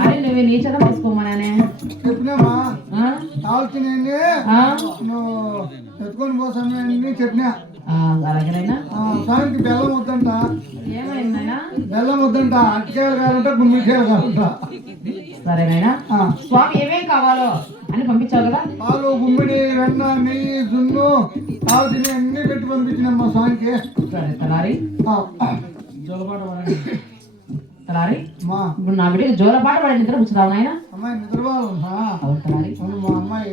అరే నువ్వు నీచడం తీసుకోమనానే చెప్పినామా? ఆ? కావాల్సినవన్నీ ఆ? నువ్వు ఎత్తుకొని పోసామని చెప్పినా. ఆ, అలాగేనైనా? ఆ, స్వామికి బెల్లం వద్దంట. ఏమైందైనా బెల్లం వద్దంట. అట్టికాయలు కావాలంట గుమ్మిడికాయలు కావాలంట. సరేనైనా? ఆ, స్వామి ఏమేం కావాలో అని పంపించావు కదా? పాలు గుమ్మిడి వెన్న నెయ్యి జున్ను కావాల్సినవి అన్ని పెట్టి పంపించినమ్మా స్వామికి? సరే తలారి. ఆ, తలారి ఇప్పుడు నా బిడ్డకి జోలపాట పడి నిద్ర కూర్చున్నావు నాయన. అమ్మాయి నిద్రపోవాలమ్మా అవును తలారి మా అమ్మాయి.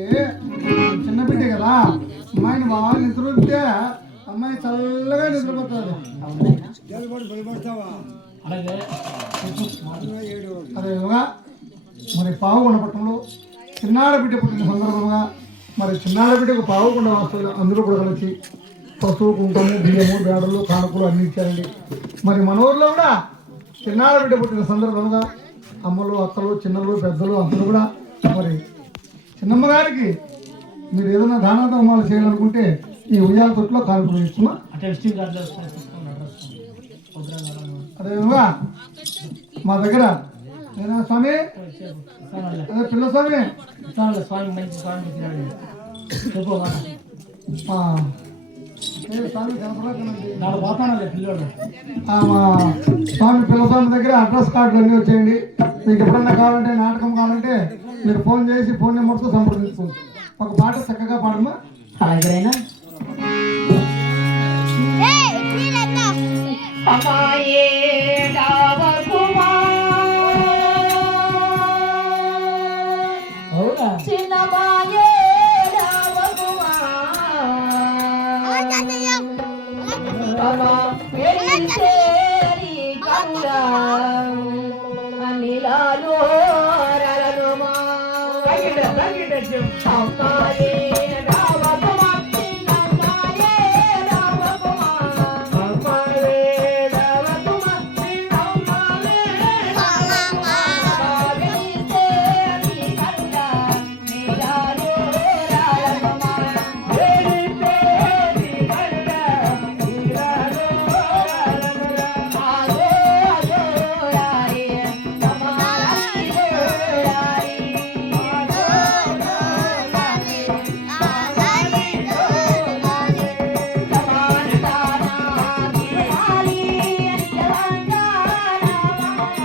చిన్న బిడ్డ కదా. అమ్మాయిని బాగా నిద్రపోతే అమ్మాయి చల్లగా నిద్రపోతుంది. నాయనా. అదేవిధంగా మరి పావుకొండ పట్టణంలో చిన్నాడ బిడ్డ పుట్టిన సందర్భంగా మరి చిన్నాడ బిడ్డకు పావుకొండ వాసులు అందరూ కూడా కలిసి పశువు కుంకుమ బియ్యము బేడలు కానుకలు అన్ని ఇచ్చారండి. మరి మన ఊర్లో కూడా చిన్నాడ బిడ్డ పుట్టిన సందర్భంగా అమ్మలు అక్కలు చిన్నలు పెద్దలు అందరూ కూడా మరి చిన్నమ్మ గారికి మీరు ఏదైనా దాన ధర్మాలు చేయాలనుకుంటే ఈ ఉయ్యాల తొట్టులో కానుకలు ఇస్తున్నా అదేవిధంగా మా దగ్గర స్వామి? అదే పిల్ల స్వామి? ఆ, ఏ స్వామి కనపడకనండి. ఆ, మా స్వామి పిల్ల స్వామి దగ్గర అడ్రస్ కార్డులు అన్నీ వచ్చేయండి. మీకు ఎప్పుడన్నా కావాలంటే నాటకం కావాలంటే మీరు ఫోన్ చేసి ఫోన్ నెంబర్తో సంప్రదించుకోవచ్చు. ఒక పాట చక్కగా పాడమ్మా. అమ్మాయే అవునా? అమ్మా పెరిసేరి కనురా అనిలాలో రలనుమా అమ్మాయే